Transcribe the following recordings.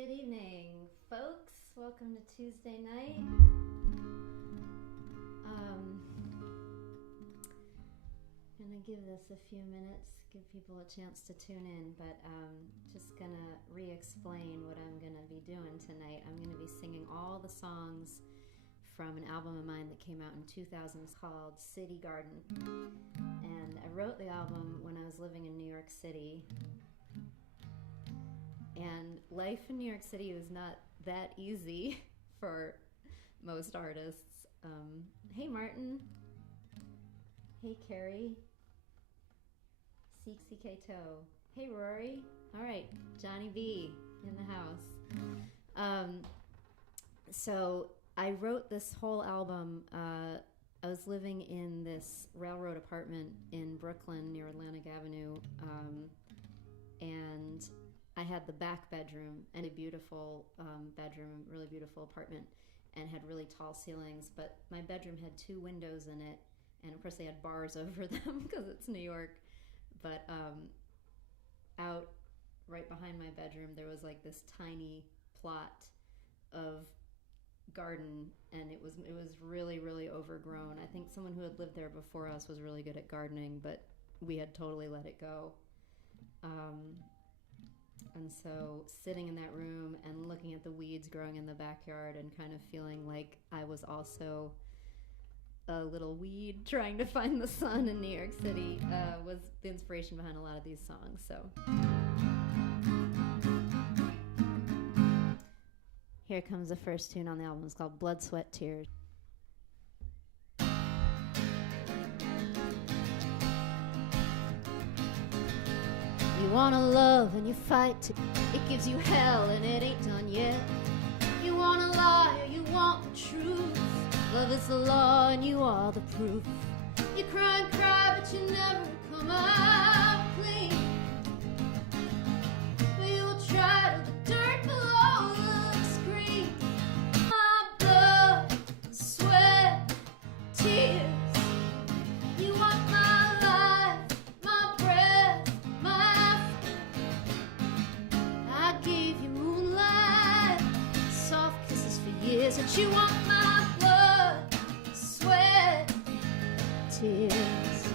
Good evening, folks. Welcome to Tuesday night. I'm gonna give this a few minutes, give people a chance to tune in, but just gonna re-explain what I'm gonna be doing tonight. I'm gonna be singing all the songs from an album of mine that came out in 2000 called City Garden. And I wrote the album when I was living in New York City. And life in New York City was not that easy for most artists. Hey Martin. Hey Carrie. CK Toe. Hey Rory. All right, Johnny B in the house. So I wrote this whole album. I was living in this railroad apartment in Brooklyn near Atlantic Avenue, and I had the back bedroom and a beautiful bedroom, really beautiful apartment, and had really tall ceilings. But my bedroom had 2 windows in it, and of course they had bars over them because it's New York. But out right behind my bedroom, there was like this tiny plot of garden, and it was really, really overgrown. I think someone who had lived there before us was really good at gardening, but we had totally let it go. And so sitting in that room and looking at the weeds growing in the backyard and kind of feeling like I was also a little weed trying to find the sun in New York City was the inspiration behind a lot of these songs. So here comes the first tune on the album. It's called Blood, Sweat, Tears. You wanna love and you fight, it gives you hell and it ain't done yet. You wanna lie or you want the truth, love is the law and you are the proof. You cry and cry but you never come out clean, but you will try till the dirt below looks green. My blood, sweat, tears. You want my life, my breath, my I gave you moonlight, soft kisses for years, but you want my blood, sweat, tears.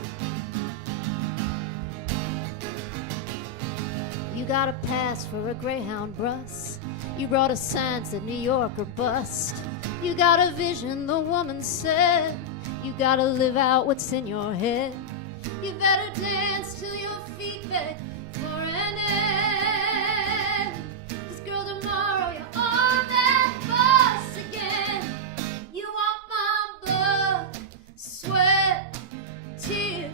You got a pass for a Greyhound bus. You brought a sign that New York or bust. You got a vision, the woman said. You gotta live out what's in your head. You better dance till your feet beg for an end. 'Cause girl, tomorrow you're on that bus again. You want my blood, sweat, tears.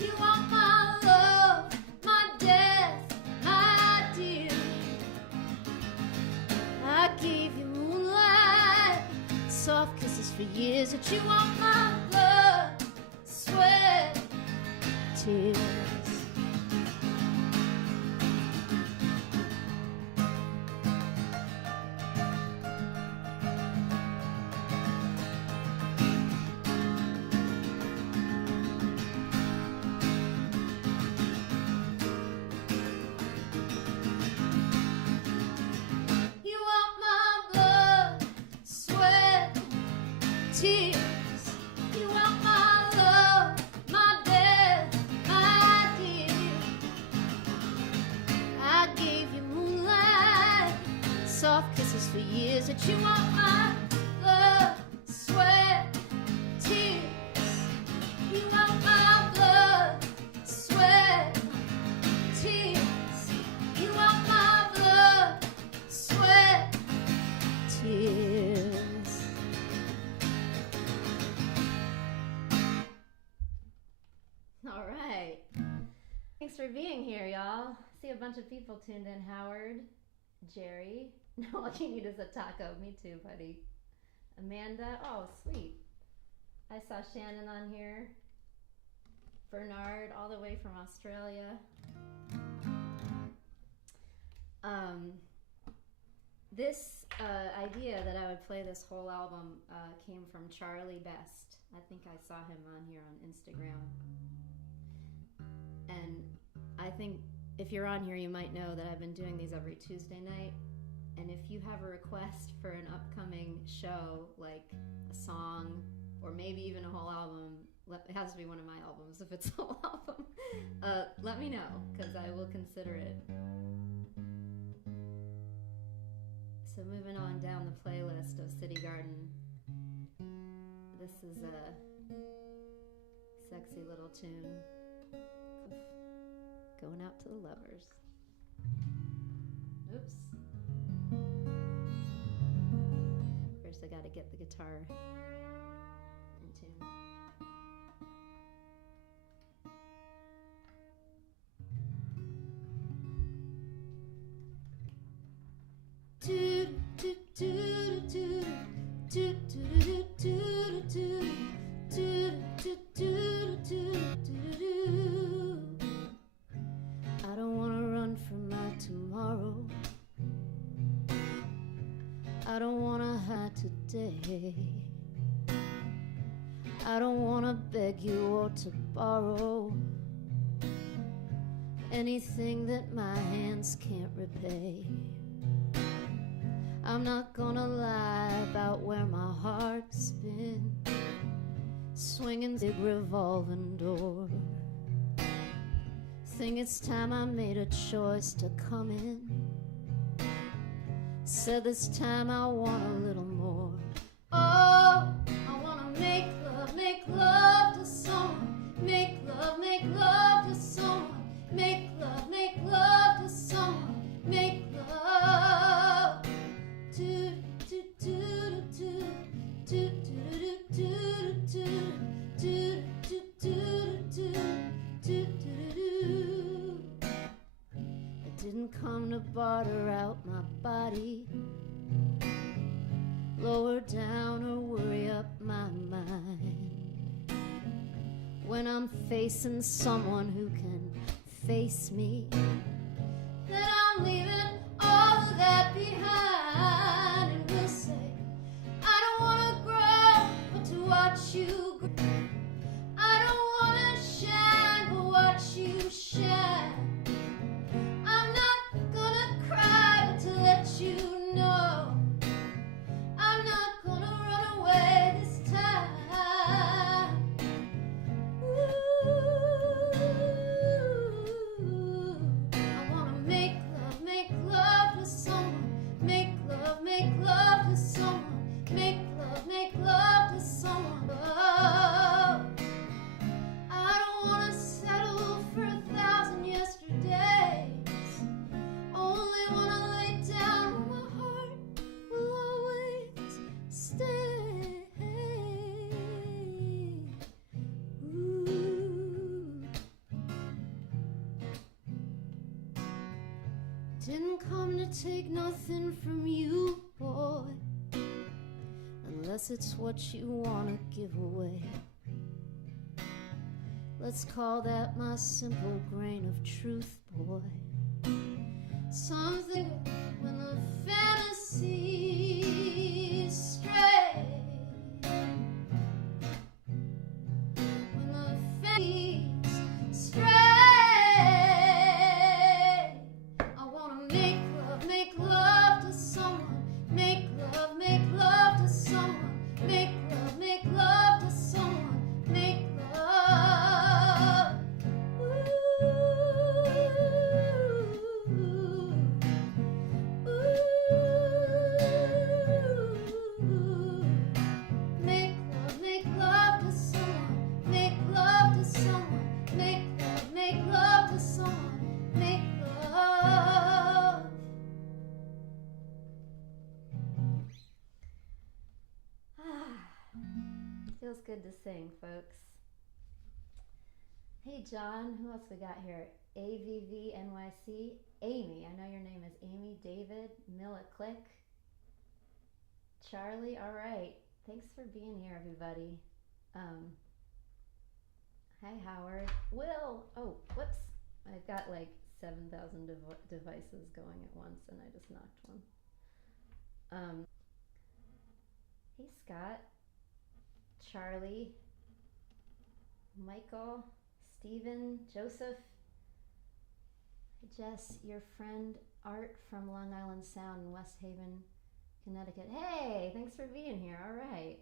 You want my love, my death, my dear. I gave you moonlight, soft kisses for years, but you want my blood, sweat, tears. You want my blood, sweat, tears. You want my love, my death, my dear. I gave you moonlight, soft kisses for years, but you want my blood, sweat, tears. You want my blood, sweat, tears. You want my blood, sweat, tears. All right. Thanks for being here, y'all. See a bunch of people tuned in. Howard, Jerry. No, all you need is a taco. Me too, buddy. Amanda. Oh, sweet. I saw Shannon on here. Bernard, all the way from Australia. This idea that I would play this whole album came from Charlie Best. I think I saw him on here on Instagram. And I think if you're on here, you might know that I've been doing these every Tuesday night. And if you have a request for an upcoming show, like a song, or maybe even a whole album, it has to be one of my albums if it's a whole album, let me know, because I will consider it. So moving on down the playlist of City Garden, this is a sexy little tune, Going Out to the Lovers. Oops. First I gotta get the guitar in tune. I don't wanna run from my tomorrow. I don't wanna hide today. I don't wanna beg you or to borrow anything that my hands can't repay. I'm not gonna lie about where my heart's been, swinging big revolving door. Think it's time I made a choice to come in. Said this time I want a little more. Oh, I wanna make love to someone. Make love to someone. Make love to someone. Make love. Do do do do do do do do do do do do do. I didn't come to barter out my body, lower down or worry up my mind. When I'm facing someone who can face me, then I'm leaving all of that behind. And we'll say, I don't wanna grow, but to watch you grow. I don't wanna shine, but watch you shine. I'm not gonna cry, but to let you know, I'm not gonna run away this time. Ooh, I wanna make love to someone. Make love to someone. Make love to someone. Oh, I don't wanna settle for 1,000 yesterdays. Only wanna lay down where my heart will always stay. Ooh. Didn't come to take nothing from you, boy, unless it's what you wanna give away. Let's call that my simple grain of truth, boy. Something when the fantasies stray, when the fantasies stray. I wanna make love to someone. Make love to someone. Make love to someone. Make love. Ooh, ooh. Make love to someone. Make love to someone. Make love to someone. Make love. Feels good to sing, folks. Hey, John, who else we got here? AVVNYC. Amy, I know your name is Amy. David, Milla Click. Charlie, all right. Thanks for being here, everybody. Hi, Howard. Will, oh, whoops. I've got like 7,000 devices going at once, and I just knocked one. Hey, Scott. Charlie, Michael, Stephen, Joseph, Jess, your friend Art from Long Island Sound in West Haven, Connecticut. Hey, thanks for being here. All right.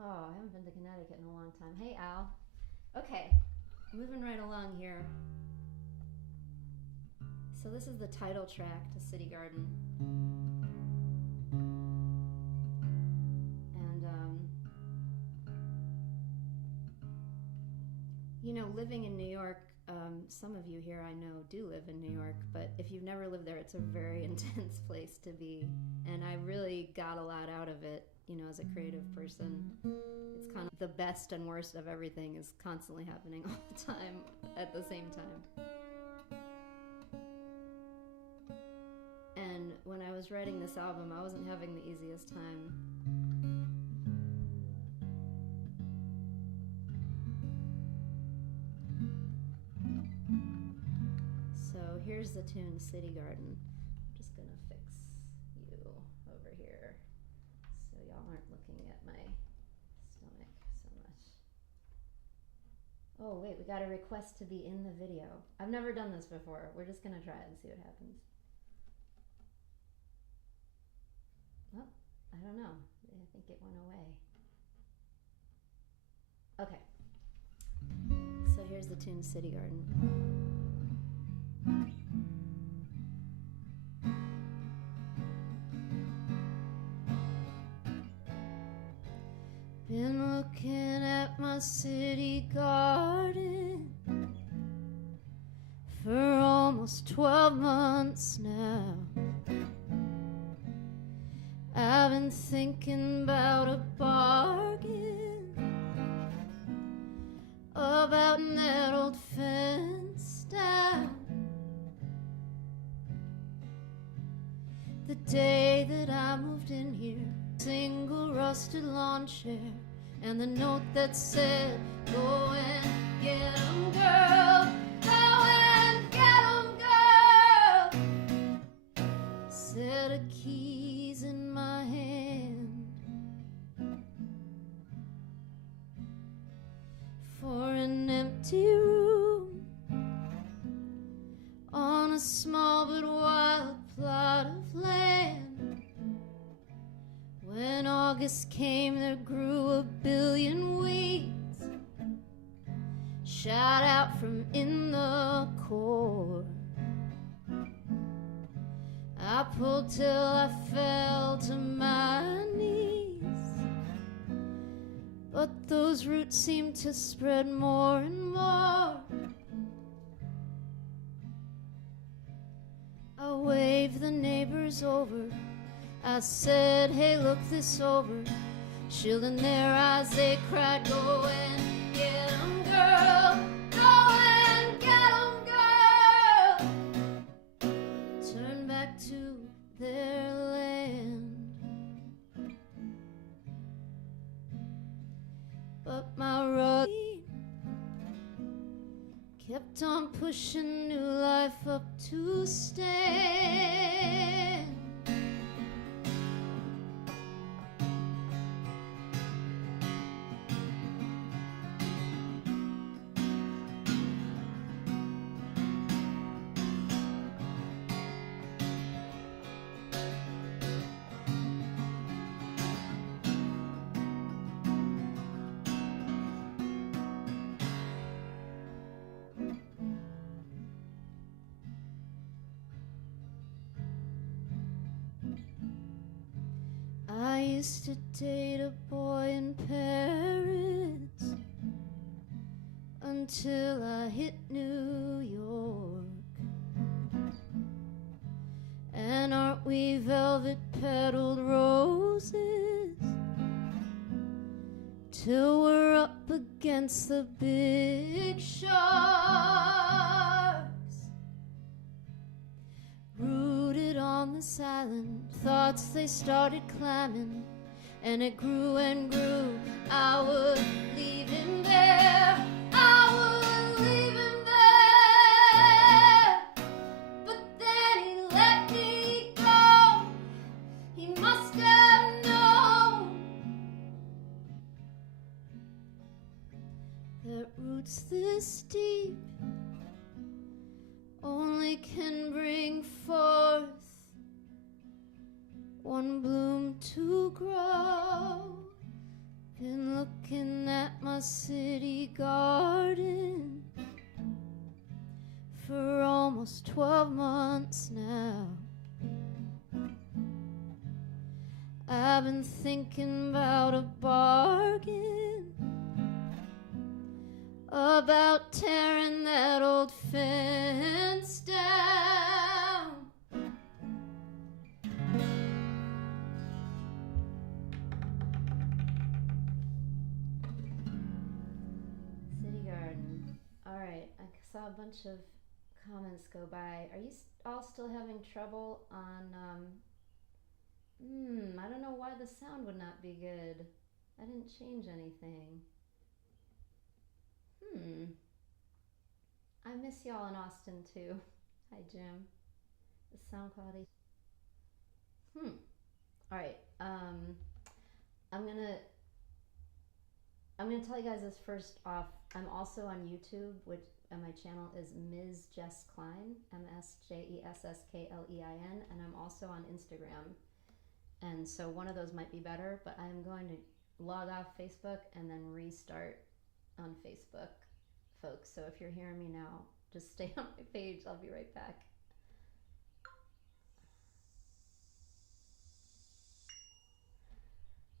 Oh, I haven't been to Connecticut in a long time. Hey, Al. Okay, moving right along here. So this is the title track to City Garden. And, you know, living in New York, some of you here I know do live in New York, but if you've never lived there, it's a very intense place to be. And I really got a lot out of it, you know, as a creative person. It's kind of the best and worst of everything is constantly happening all the time at the same time. And when I was writing this album, I wasn't having the easiest time. So here's the tune, City Garden. I'm just gonna fix you over here so y'all aren't looking at my stomach so much. Oh wait, we got a request to be in the video. I've never done this before. We're just gonna try it and see what happens. Well, I don't know. I think it went away. Okay. So here's the tune, City Garden. Been looking at my city garden for almost 12 months now. I've been thinking about a bargain, about that old fence down. The day that I moved in here, single rusted lawn chair, and the note that said, go and get 'em, girl, go and get 'em, girl. Set of keys in my hand for an empty room on a small but wild plot of land. When August came, there grew a billion weeds, shot out from in the core. I pulled till I fell to my knees, but those roots seemed to spread more and more. I waved the neighbors over, I said, hey, look this over. Shielding their eyes, they cried, go and get 'em, girl, go and get 'em, girl. Turn back to their land. But my rug kept on pushing new life up to stand. I used to date a boy in Paris until I hit New York. And aren't we velvet petaled roses till we're up against the big sharks? Rooted on this island, thoughts they started climbing, and it grew and grew. I would leave him there, I would leave him there, but then he let me go. He must have known that roots this deep only can bring forth one bloom to grow. Been looking at my city garden for almost 12 months now. I've been thinking about a bargain, about tearing that old fence down. City garden. All right, I saw a bunch of comments go by. Are you all still having trouble on I don't know why the sound would not be good. I didn't change anything. I miss y'all in Austin too. Hi Jim. The sound quality. All right. I'm gonna tell you guys this first off. I'm also on YouTube, which my channel is Ms. Jess Klein, MSJESSKLEIN, and I'm also on Instagram. And so one of those might be better, but I'm going to log off Facebook and then restart on Facebook, folks. So if you're hearing me now, just stay on my page. I'll be right back.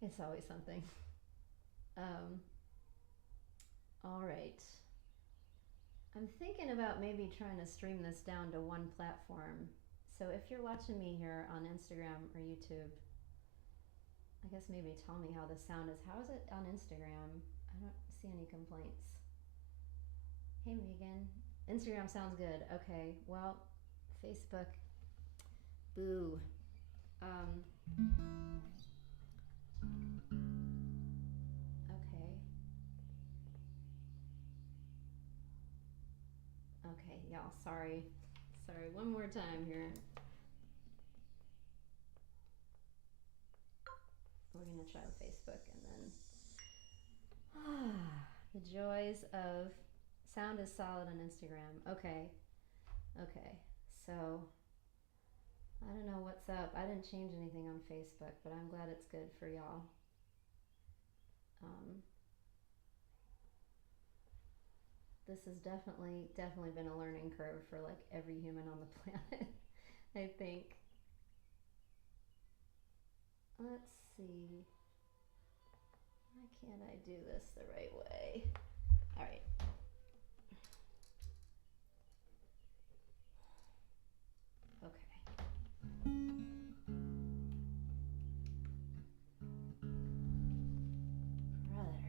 It's always something. All right. I'm thinking about maybe trying to stream this down to one platform. So if you're watching me here on Instagram or YouTube, I guess maybe tell me how the sound is. How is it on Instagram? I don't see any complaints. Hey Megan, Instagram sounds good. Okay, well, Facebook, boo. Okay, y'all, sorry, one more time here. We're gonna try Facebook and then the joys of sound is solid on Instagram. Okay, so I don't know what's up. I didn't change anything on Facebook, but I'm glad it's good for y'all. This has definitely been a learning curve for like every human on the planet, I think. Let's see. Why can't I do this the right way? All right. Okay. Brother.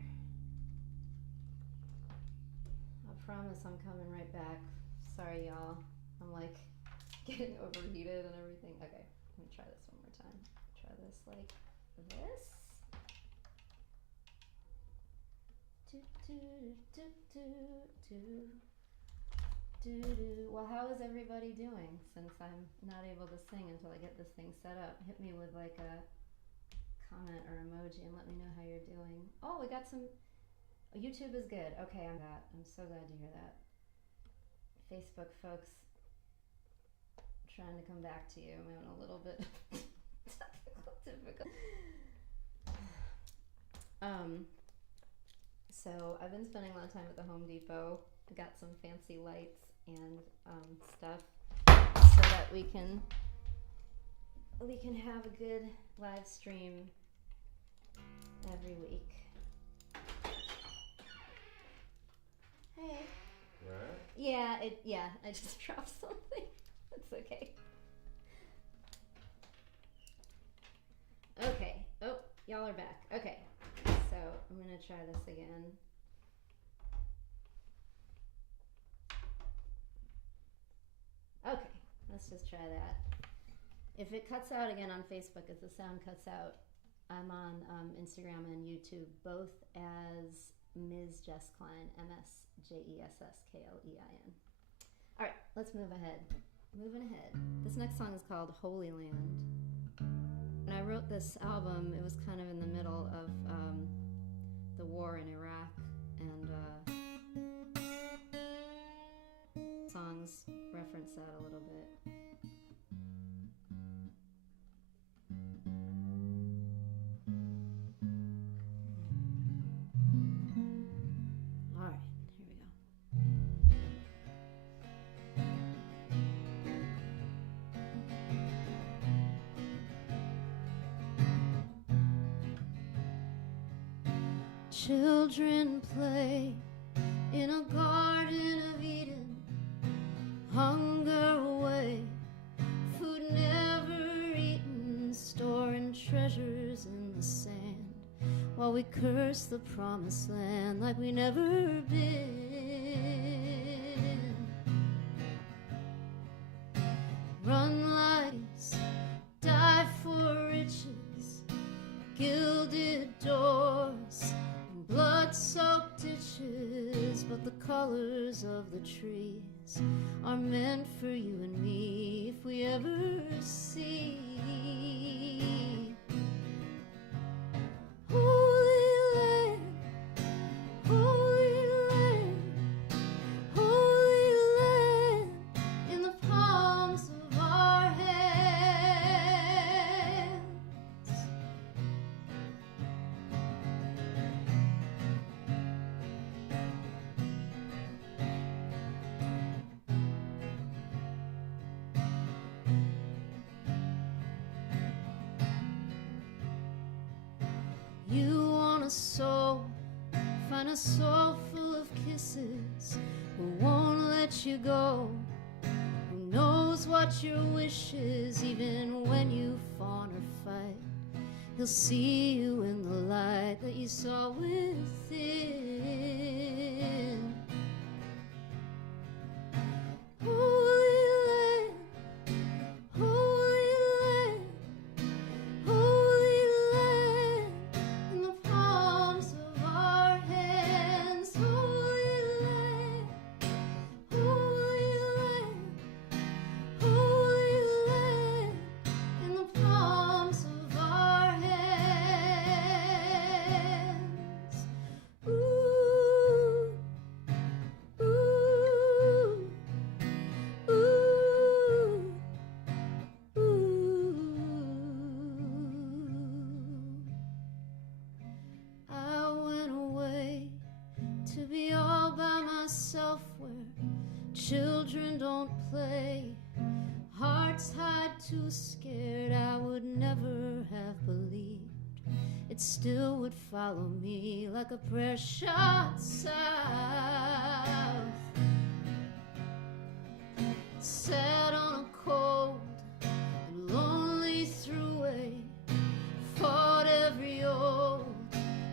I promise I'm coming right back. Sorry, y'all. I'm like getting overheated and everything. Okay, let me try this one more time. Try this like this. Well, how is everybody doing since I'm not able to sing until I get this thing set up? Hit me with like a comment or emoji and let me know how you're doing. Oh, we got some. YouTube is good. Okay, I'm so glad to hear that. Facebook folks, I'm trying to come back to you. I'm having a little bit difficult. So I've been spending a lot of time at the Home Depot. I got some fancy lights and stuff so that we can have a good live stream every week. Hey. Right? Yeah, I just dropped something. It's okay. Okay. Oh, y'all are back. Okay. So I'm gonna try this again. Okay, let's just try that. If it cuts out again on Facebook, if the sound cuts out, I'm on Instagram and YouTube, both as Ms. Jess Klein, MSJESSKLEIN. All right, let's move ahead. Moving ahead. This next song is called Holy Land. When I wrote this album, it was kind of in the middle of the war in Iraq, and songs reference reference that a little bit. All right, here we go. Children play in a garden of Eden, hunger away, food never eaten, storing treasures in the sand, while we curse the promised land like we never been. Run lights, die for riches, gilded doors, blood-soaked ditches, but the colors of the trees are meant for you and me if we ever see. Holy land, holy land, holy land, in the palms of our hands. You want a soul, find a soul full of kisses, who won't let you go, who knows what your wish is, even when you fawn or fight. He'll see you in the light that you saw within. Holy land, holy land, holy land, in the palms of our hands. Holy land, holy land, holy land, in the palms of our hands. Ooh, ooh, ooh, ooh. I went away to be all by myself, where children don't play, hearts hide too scared. I would never have believed it still would follow me like a prayer shot south. Sat on a cold and lonely throughway, fought every old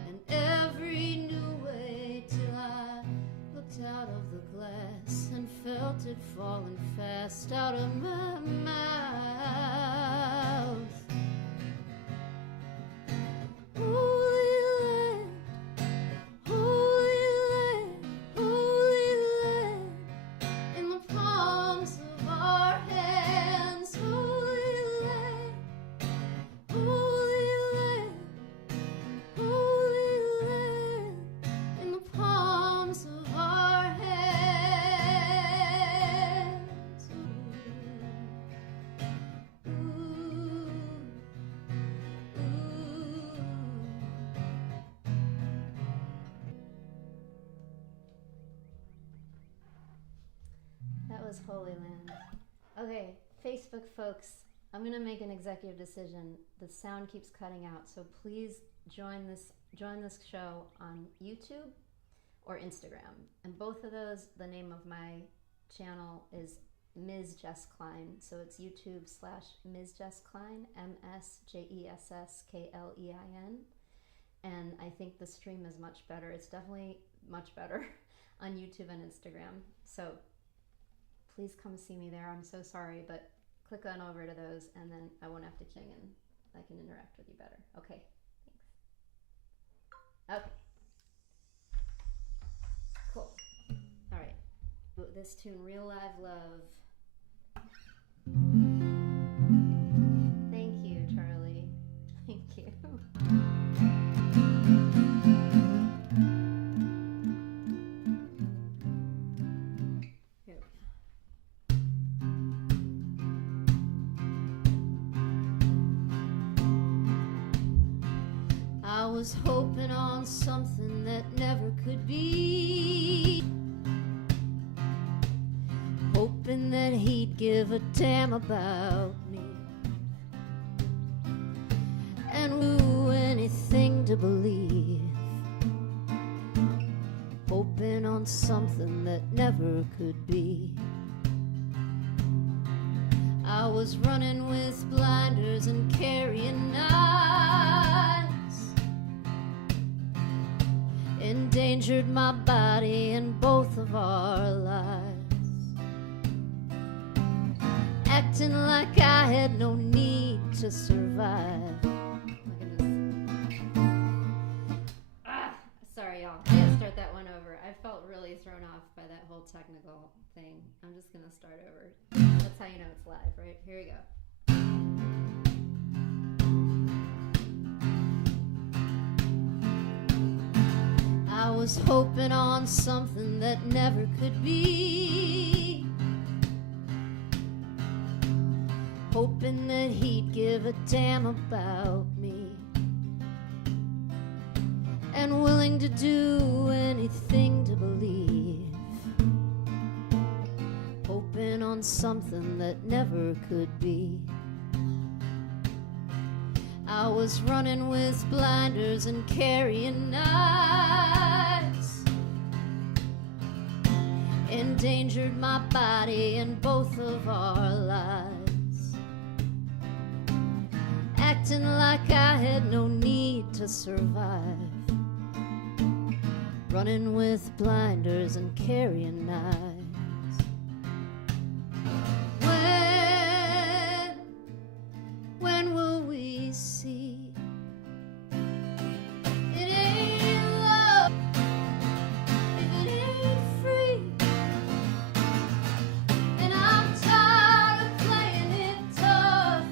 and every new way, till I looked out of the glass and felt it falling fast out of my mouth. Holy land, holy land, holy land, in the palms of our hands. Holy land, holy land, holy land, in the palms of our hands. Ooh, ooh, ooh. That was Holy Land. Okay, Facebook folks, I'm gonna make an executive decision. The sound keeps cutting out, so please join this show on YouTube or Instagram. And both of those, the name of my channel is Ms. Jess Klein. So it's YouTube/Ms. Jess Klein, MSJESSKLEIN. And I think the stream is much better. It's definitely much better on YouTube and Instagram. So please come see me there. I'm so sorry, but click on over to those and then I won't have to ching and I can interact with you better. Okay, thanks. Okay. Cool. All right. This tune, Real Live Love. Thank you, Charlie. Thank you. Here we go. was hoping on something that never could be. Hoping that he'd give a damn about me and do anything to believe. Hoping on something that never could be. I was running with blinders and carrying knives. Endangered my body and both of our lives. Acting like I had no need to survive. Sorry, y'all. I had to start that one over. I felt really thrown off by that whole technical thing. I'm just gonna start over. That's how you know it's live, right? Here we go. I was hoping on something that never could be. Hoping that he'd give a damn about me and willing to do anything to believe. Hoping on something that never could be. I was running with blinders and carrying knives. Endangered my body and both of our lives. Acting like I had no need to survive. Running with blinders and carrying knives. When will we see? It ain't love if it ain't free. And I'm tired of playing it tough.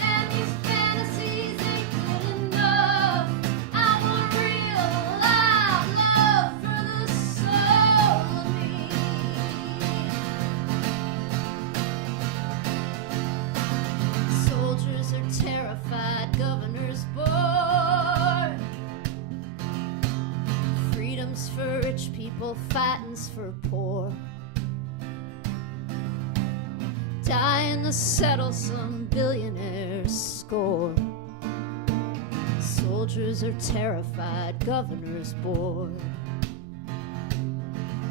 And these fantasies ain't good enough. I want real live love for the soul of me. Soldiers are terrified, governors bored. Freedom's for rich people, fighting's for poor. Dying to settle some billionaire's score. Soldiers are terrified, governors bored.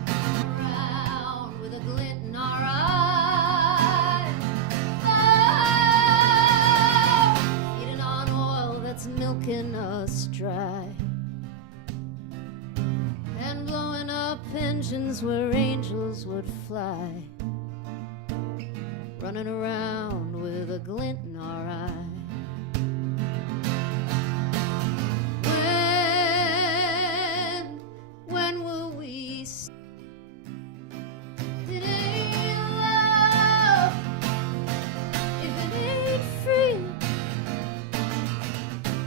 Around with a glint in our eye. Oh, feeding on oil that's milking us dry. And blowing up engines where angels would fly. Running around with a glint in our eye. When will we see? It ain't love if it ain't free.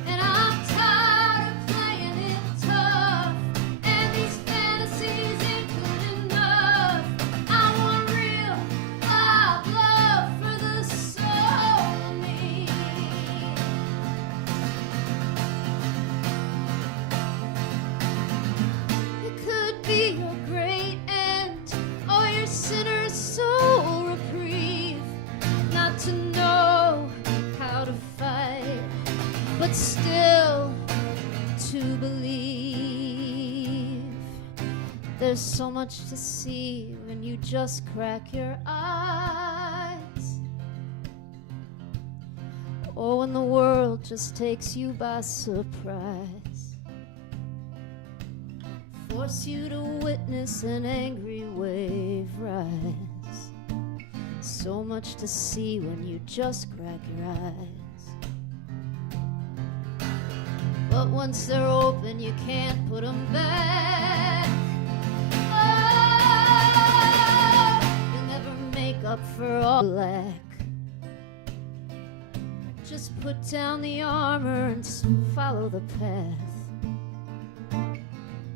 And I'm tired of playing it tough. And these fantasies ain't good enough. I want real live love for the soul of me. It could be your great end, or your sinner's soul reprieve. Not to know how to fight, but still to believe. There's so much to see when you just crack your eyes, or when the world just takes you by surprise. Force you to witness an angry wave rise. So much to see when you just crack your eyes. But once they're open, you can't put them back. Oh, you'll never make up for all lack. Just put down the armor and follow the path.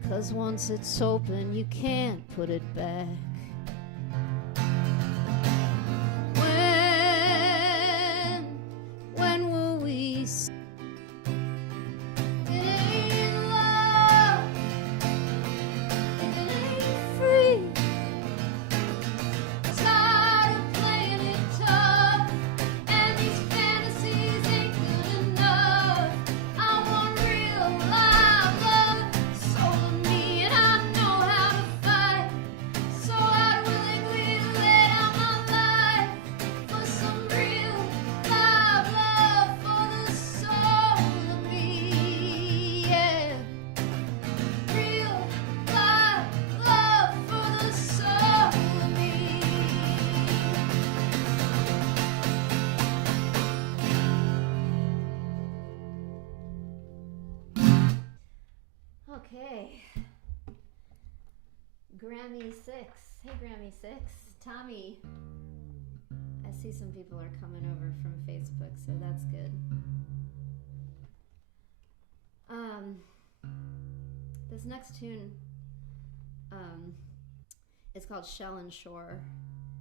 'Cause once it's open, you can't put it back. When will we see? It ain't Grammy 6. Hey, Grammy 6. Tommy. I see some people are coming over from Facebook, so that's good. This next tune, it's called Shell and Shore,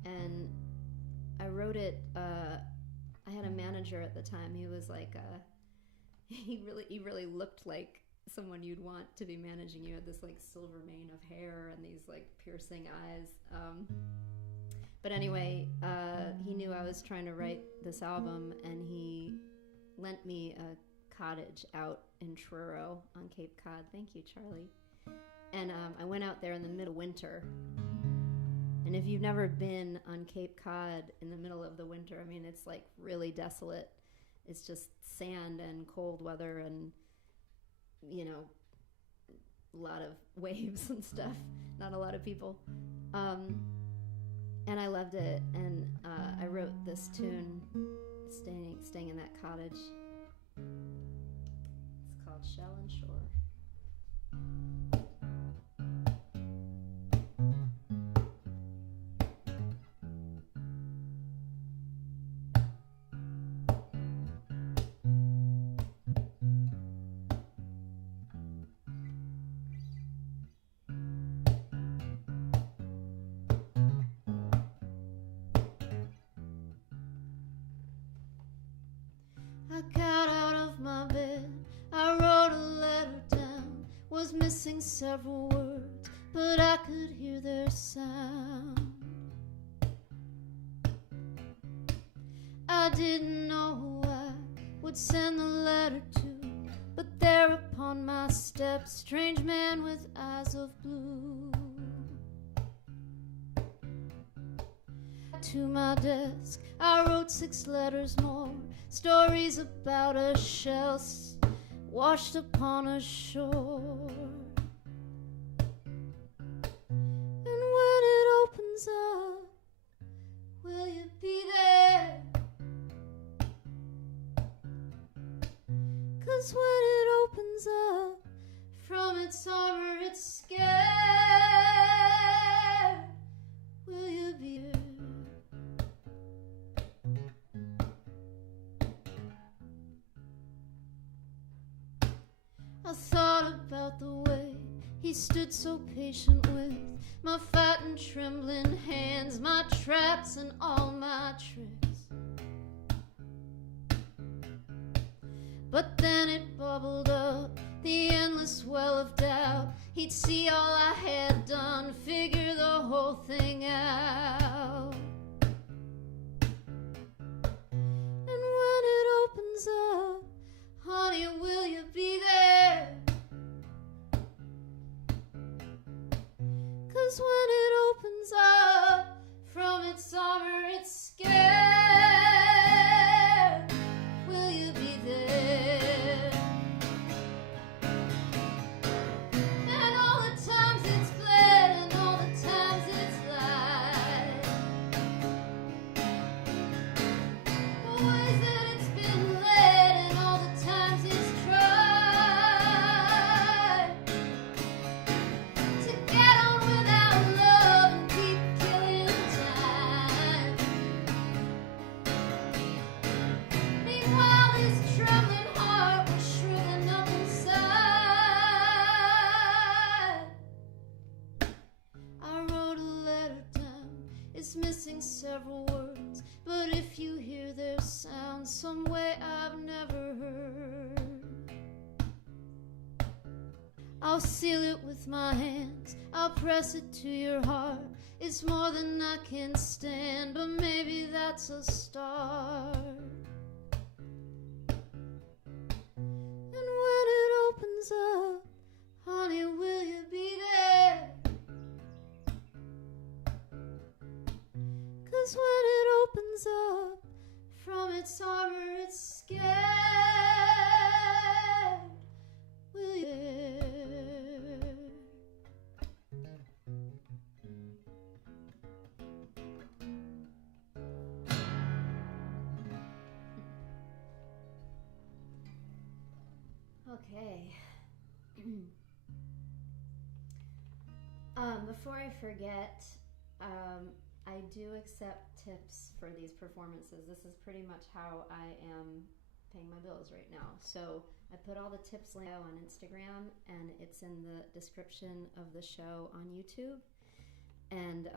and I wrote it, I had a manager at the time. He was like, he really looked like someone you'd want to be managing you. Had this like silver mane of hair and these like piercing eyes. But anyway, he knew I was trying to write this album, and he lent me a cottage out in Truro on Cape Cod. Thank you, Charlie. And I went out there in the middle of winter. And if you've never been on Cape Cod in the middle of the winter, I mean, it's like really desolate. It's just sand and cold weather and, you know, a lot of waves and stuff. Not a lot of people. And I loved it. And I wrote this tune, staying in that cottage. It's called Shell and Shore. I got out of my bed, I wrote a letter down, was missing several words, but I could hear their sound. I didn't know who I would send the letter to, but there upon my steps, strange man with eyes of blue. To my desk, I wrote 6 letters more, stories about a shell washed upon a shore. And when it opens up, will you be there? 'Cause when it opens up, from its armor it's scared. Will you be there? I thought about the way he stood so patient with my fat and trembling hands, my traps and all my tricks. But then it bubbled up, the endless well of doubt. He'd see all I had done, figure the whole thing out. And when it opens up, honey, will you be there? 'Cause when it opens up, from its armor it's scared. Will you be there? And all the times it's bled, and all the times it's lied, the ways that it's been led, and all the times it's tried to get on without love and keep killing time. Meanwhile, his trembling heart was shriveling up inside. I wrote a letter down, it's missing several words, but if you hear their sound some way I've never heard, I'll seal it with my hands, I'll press it to your heart. It's more than I can stand, but maybe that's a start. And when it opens up, honey, will you be there? 'Cause when it opens up, from its armor it's scared. Will you there? Okay. Before I forget, I do accept tips for these performances. This is pretty much how I am paying my bills right now. So I put all the tips on Instagram, and it's in the description of the show on YouTube. And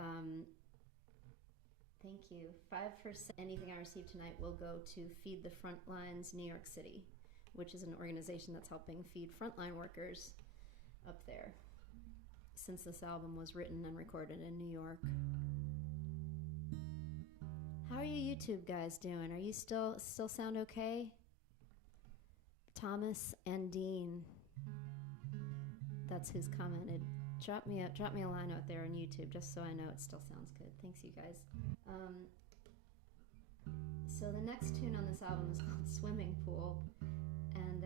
thank you. 5% anything I receive tonight will go to Feed the Frontlines New York City, which is an organization that's helping feed frontline workers up there, since this album was written and recorded in New York. How are you YouTube guys doing? Are you still sound okay? Thomas and Dean, that's who's commented. Drop me a line out there on YouTube just so I know it still sounds good. Thanks, you guys. So the next tune on this album is called Swimming Pool, and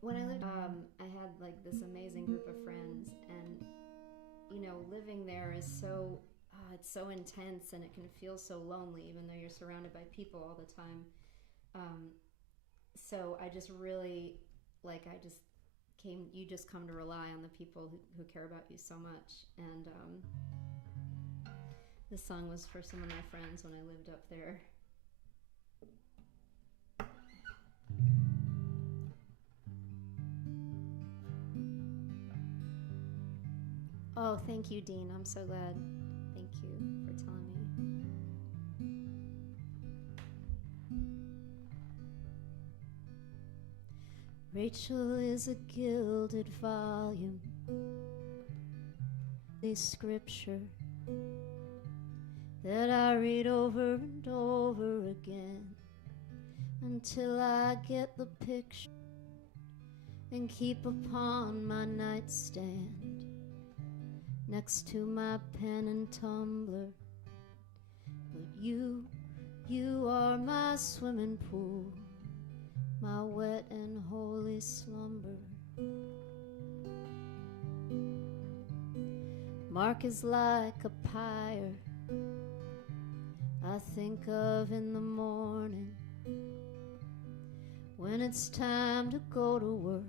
when I lived, I had like this amazing group of friends, and you know, living there is so it's so intense, and it can feel so lonely, even though you're surrounded by people all the time. So I just really you just come to rely on the people who care about you so much, and this song was for some of my friends when I lived up there. Oh, thank you, Dean. I'm so glad. Thank you for telling me. Rachel is a gilded volume, the scripture that I read over and over again until I get the picture and keep upon my nightstand next to my pen and tumbler. But you are my swimming pool, my wet and holy slumber. Mark is like a pyre I think of in the morning when it's time to go to work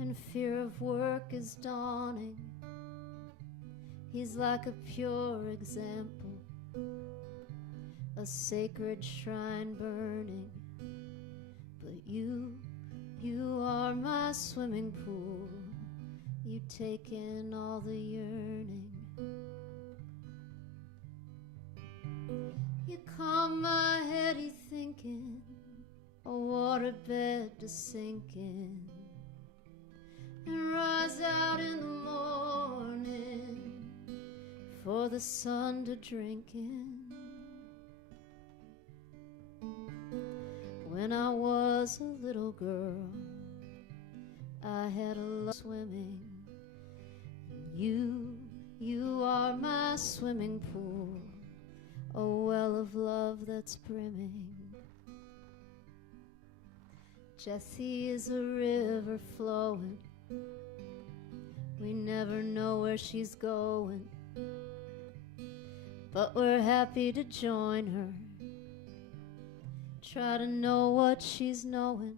and fear of work is dawning. He's like a pure example, a sacred shrine burning. But you are my swimming pool, you take in all the yearning. You calm my heady thinking, a waterbed to sink in, and rise out in the morning for the sun to drink in. When I was a little girl, I had a love swimming. You are my swimming pool, a well of love that's brimming. Jessie is a river flowing, we never know where she's going, but we're happy to join her, try to know what she's knowing.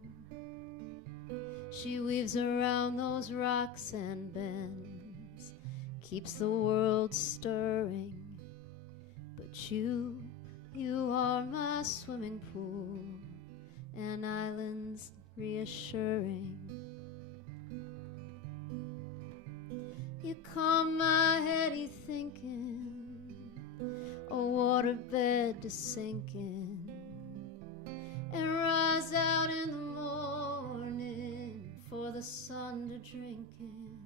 She weaves around those rocks and bends, keeps the world stirring. But you are my swimming pool, and islands reassuring. You calm my heady thinking, a waterbed to sink in, and rise out in the morning for the sun to drink in.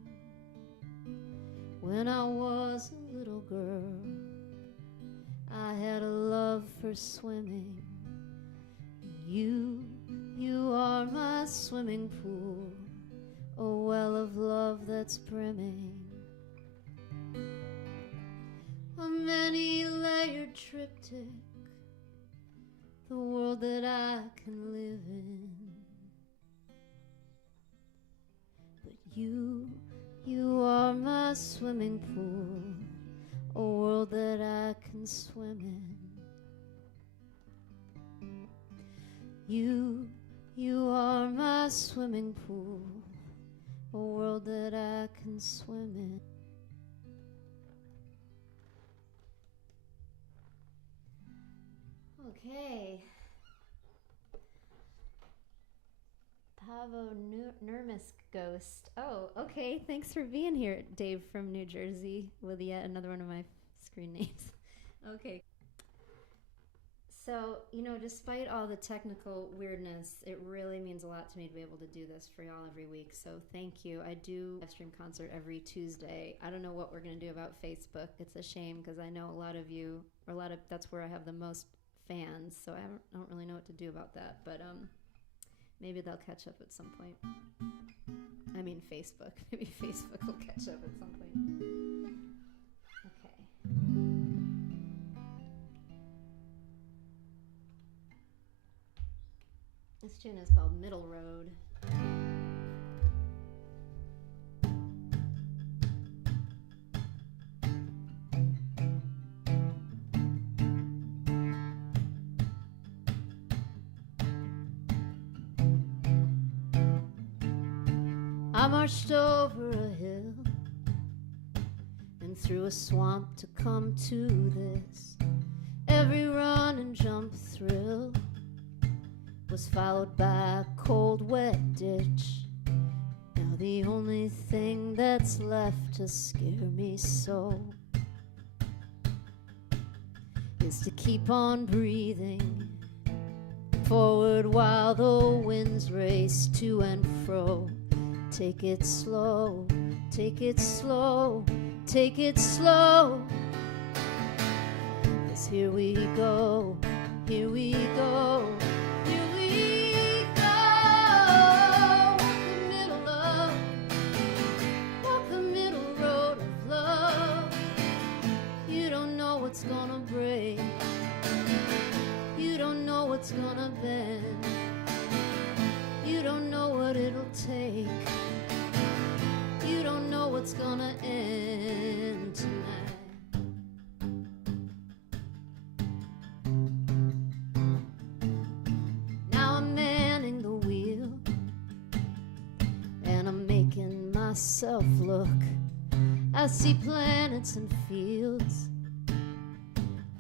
When I was a little girl, I had a love for swimming. You are my swimming pool, a well of love that's brimming. A many-layered triptych, the world that I can live in. But you are my swimming pool, a world that I can swim in. You are my swimming pool, a world that I can swim in. Okay. Pavo Nurmisk Ghost. Oh, okay. Thanks for being here, Dave from New Jersey, with yet another one of my screen names. Okay. So, despite all the technical weirdness, it really means a lot to me to be able to do this for y'all every week. So thank you. I do live stream concert every Tuesday. I don't know what we're going to do about Facebook. It's a shame because I know a lot of you, that's where I have the most fans. So I don't really know what to do about that. But maybe they'll catch up at some point. I mean Facebook. Maybe Facebook will catch up at some point. Okay. This tune is called Middle Road. I marched over a hill and through a swamp to come to this. Every run and jump thrill was followed by a cold, wet ditch. Now the only thing that's left to scare me so is to keep on breathing forward while the winds race to and fro. Take it slow, take it slow, take it slow. 'Cause here we go, here we go. What's gonna break, you don't know what's gonna bend, you don't know what it'll take, you don't know what's gonna end tonight. Now I'm manning the wheel and I'm making myself look. I see planets and fields,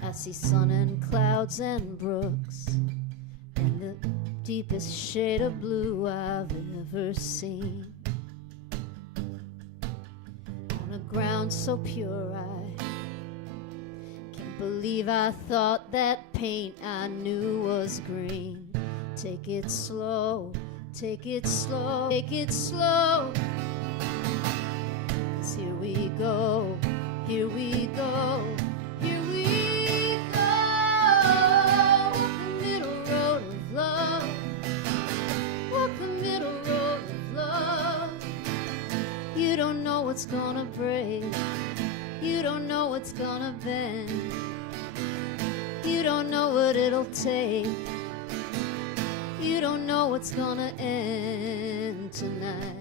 I see sun and clouds and brooks, and the deepest shade of blue I've ever seen. On a ground so pure I can't believe I thought that paint I knew was green. Take it slow, take it slow, take it slow. 'Cause here we go, here we go. You don't know what's gonna break, you don't know what's gonna bend, you don't know what it'll take, you don't know what's gonna end tonight.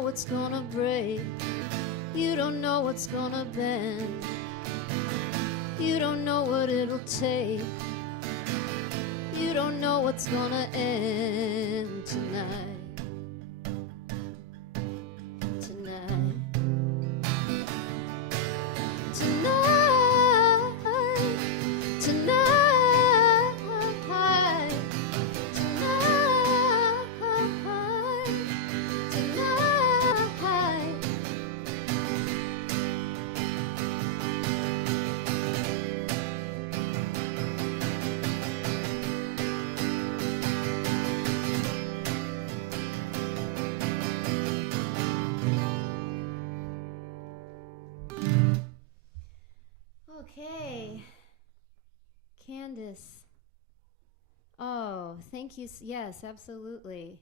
What's gonna break, you don't know what's gonna bend, you don't know what it'll take, you don't know what's gonna end tonight. Tonight, tonight, tonight. Okay, Candace, Oh, thank you. Yes, absolutely.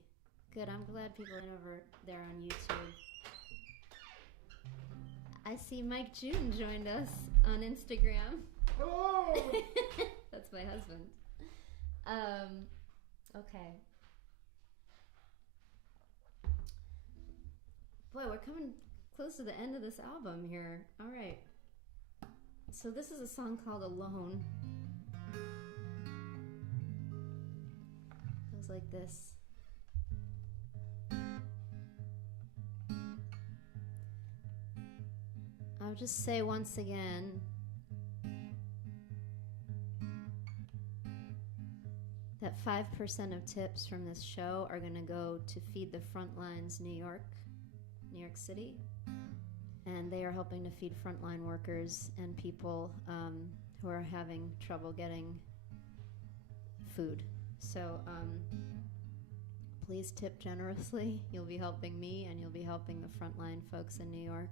Good. I'm glad people are over there on YouTube. I see Mike June joined us on Instagram. Hello! That's my husband. Okay. Boy, we're coming close to the end of this album here. All right. So this is a song called Alone. It goes like this. I'll just say once again that 5% of tips from this show are going to go to feed the Frontlines New York City. And they are helping to feed frontline workers and people who are having trouble getting food. So please tip generously. You'll be helping me and you'll be helping the frontline folks in New York.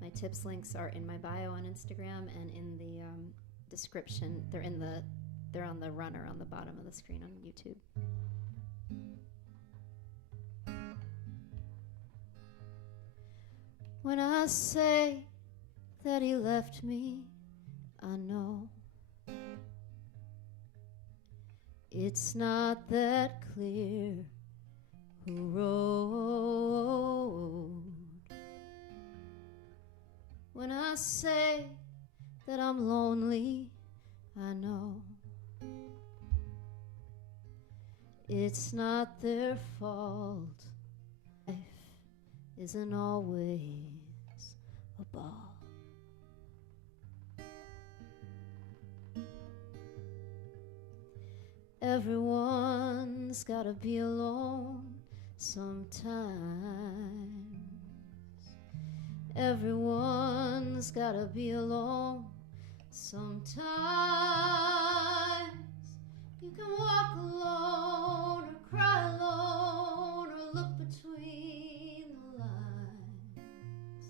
My tips links are in my bio on Instagram and in the description. They're on the runner on the bottom of the screen on YouTube. When I say that he left me, I know it's not that clear who wrote. When I say that I'm lonely, I know it's not their fault. Life isn't always a ball. Everyone's gotta be alone sometimes. Everyone's gotta be alone sometimes. You can walk alone or cry alone or look between the lines.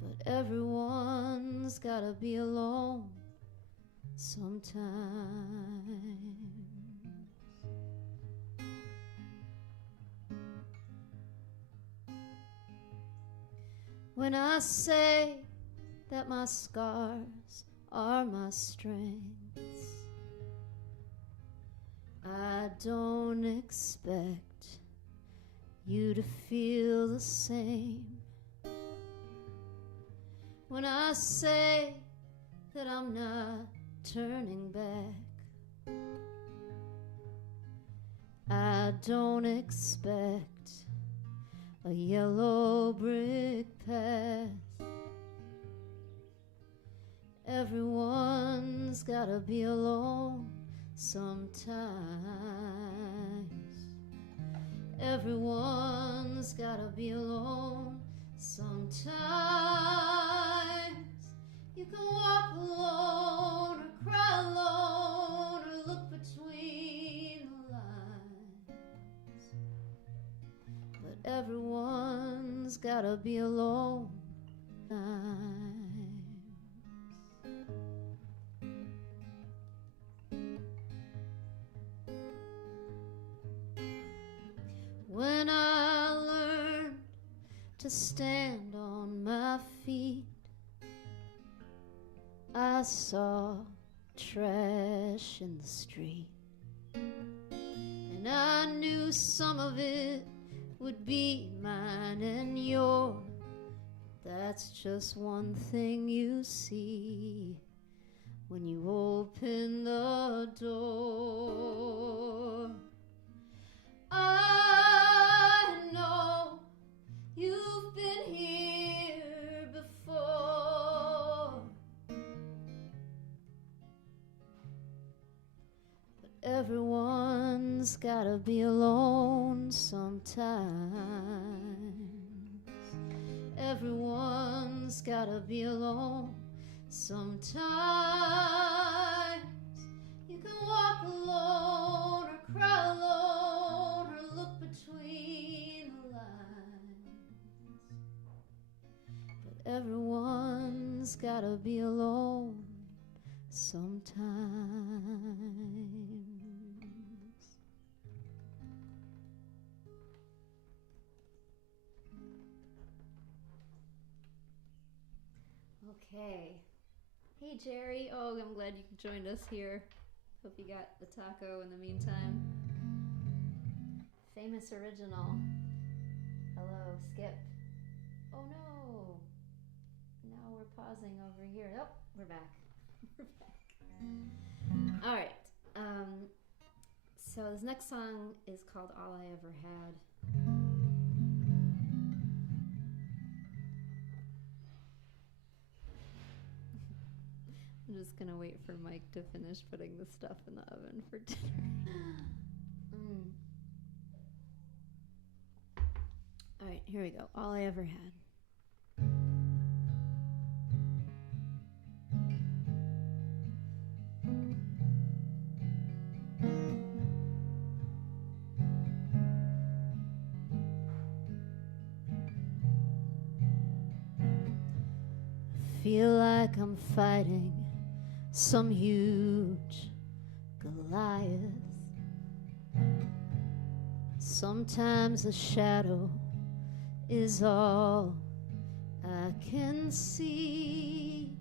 But everyone's gotta be alone sometimes. When I say that my scars are my strengths, I don't expect you to feel the same. When I say that I'm not turning back, I don't expect a yellow brick path. Everyone's gotta be alone sometimes. Everyone's gotta be alone sometimes. You can walk alone or cry alone or look between the lines. But everyone's gotta be alone sometimes. When I learned to stand on my feet, I saw trash in the street, and I knew some of it would be mine and yours. That's just one thing you see when you open the door. I know you've been here before, but everyone's gotta be alone sometimes. Everyone's gotta be alone sometimes. You can walk alone or cry alone or look between the lines. But everyone's gotta be alone sometimes. sometimes. Okay. Hey, Jerry. Oh, I'm glad you joined us here. Hope you got the taco in the meantime. Famous original. Hello, Skip. Oh no. Now we're pausing over here. Oh, we're back. We're back. All right. So this next song is called All I Ever Had. I'm just gonna wait for Mike to finish putting the stuff in the oven for dinner. All right, here we go. All I ever had. Feel like I'm fighting some huge Goliath. Sometimes a shadow is all I can see.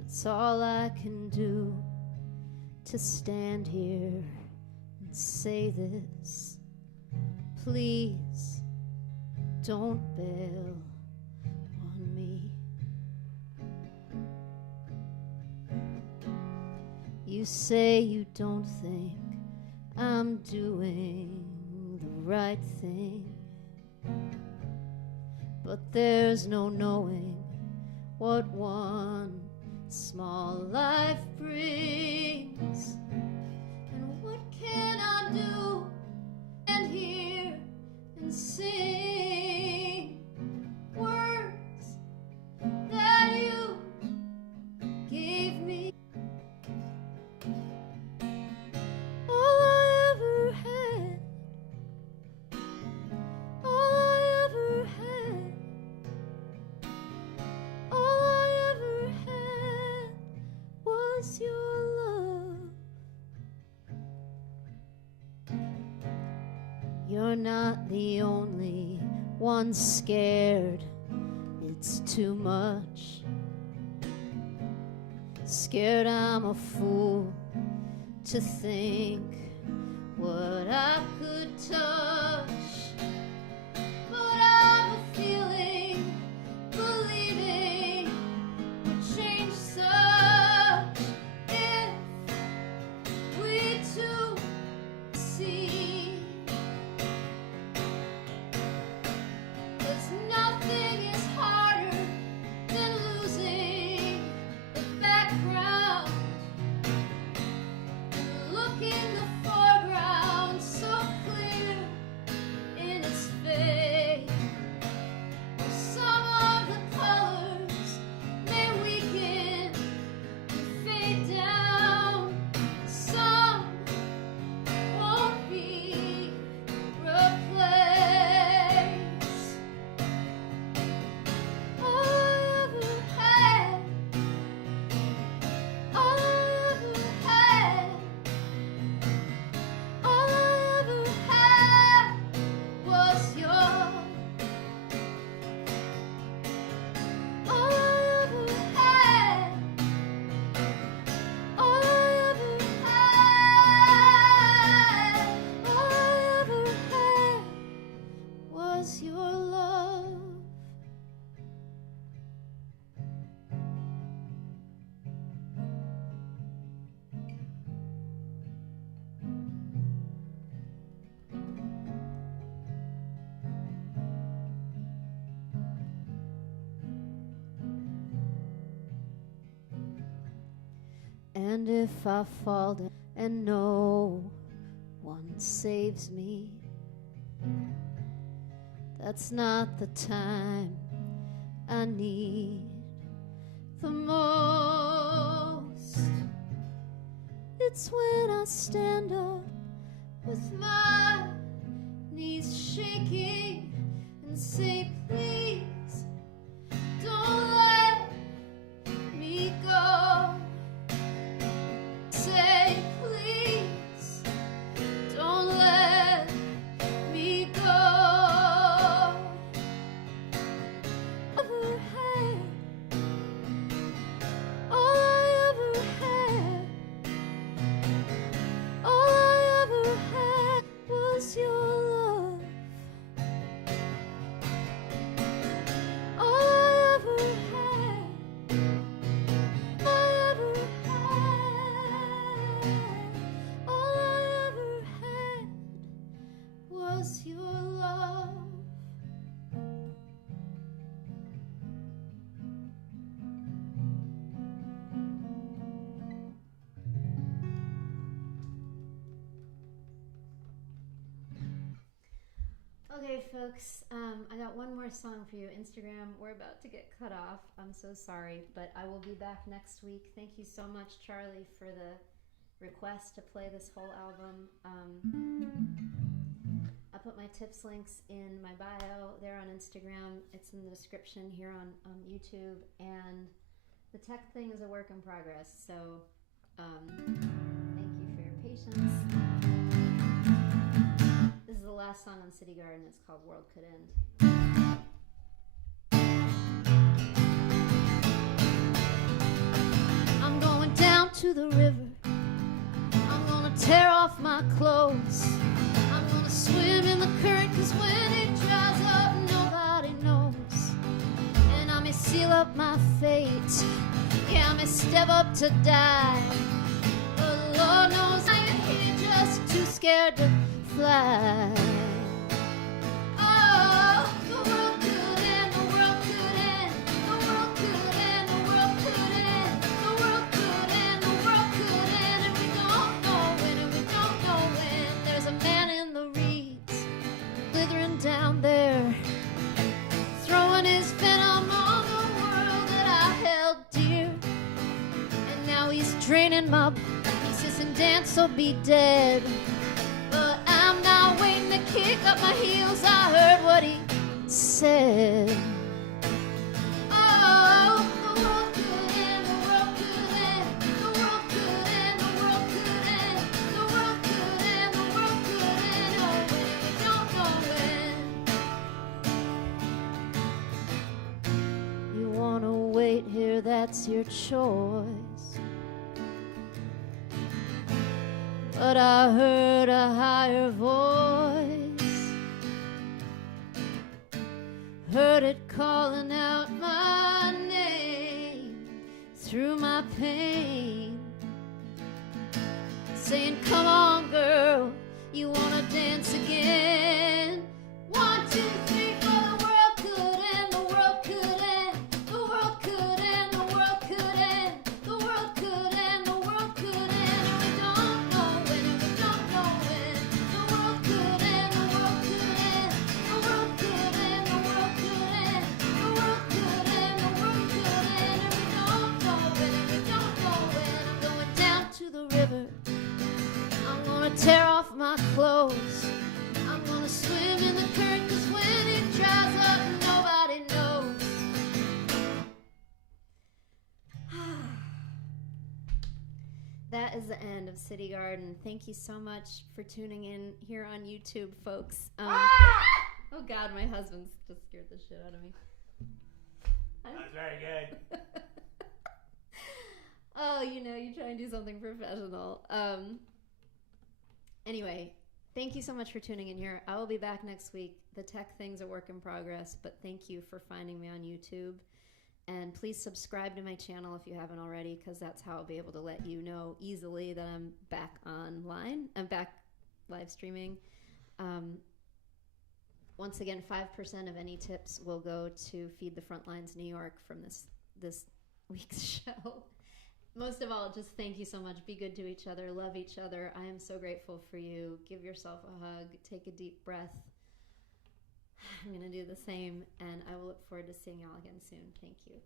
It's all I can do to stand here and say this. Please don't bail on me. You say you don't think I'm doing the right thing, but there's no knowing what one small life brings. And what can I do? And hear and sing words that you gave me. All I ever had, all I ever had, all I ever had was your love. You're not the only one scared, it's too much. Scared I'm a fool to think what I could touch. But I've a feeling, believing would change such if we two see. 'Cause nothing is harder than losing the background and looking the foreground so clear in its face. Some of the colors may weaken and fade down. Some won't be replaced. All I ever had, all I ever had, all I ever had was your. All I ever had, all I ever had, all I ever had was your love. And if I fall down and no one saves me, that's not the time I need the most. It's when I stand up with my knees shaking and say, please don't let me go. Okay, folks, I got one more song for you. Instagram, we're about to get cut off. I'm so sorry, but I will be back next week. Thank you so much, Charlie, for the request to play this whole album. I put my tips links in my bio there on Instagram. It's in the description here on YouTube. And the tech thing is a work in progress, so thank you for your patience. This is the last song on City Garden. It's called World Could End. I'm going down to the river. I'm gonna tear off my clothes. I'm gonna swim in the current, cause when it dries up, nobody knows. And I may seal up my fate. Yeah, I may step up to die. But Lord knows I ain't here just too scared to fly. Oh, the world could end, the world could end, the world could end, the world could end, the world could end, the world could end, and we don't know when, and we don't know when. There's a man in the reeds, slithering down there, throwing his venom on the world that I held dear. And now he's draining my pieces and dance or be dead. But I'm not waiting to kick up my heels. I heard what he said. Oh, the world could end, the world could end, the world could end, the world could end, the world could end, the world could end. Oh, when we don't know when. You wanna wait here, that's your choice. But I heard a higher voice, heard it calling out my name through my pain, saying, come on girl, you wanna dance again? 1, 2, 3, 4, the world could end, the world could end, the world could end, the world could end, the world could end, the world could end, and we don't know when, and we don't know when. The world could end, the world could end, the world could end, the world could end, the world could end, the world could end, and we don't know when, and we don't know when. I'm going down to the river. I'm gonna tear off my clothes. I'm gonna swim in the current, cause when it dries up, nobody knows. That is the end of City Garden. Thank you so much for tuning in here on YouTube, folks. Oh God, my husband's just scared the shit out of me. That's very good. Oh, you try and do something professional. Anyway, thank you so much for tuning in here. I will be back next week. The tech thing's a work in progress, but thank you for finding me on YouTube. And please subscribe to my channel if you haven't already, because that's how I'll be able to let you know easily that I'm back online. I'm back live streaming. Once again, 5% of any tips will go to Feed the Frontlines New York from this week's show. Most of all, just thank you so much. Be good to each other. Love each other. I am so grateful for you. Give yourself a hug. Take a deep breath. I'm going to do the same, and I will look forward to seeing y'all again soon. Thank you.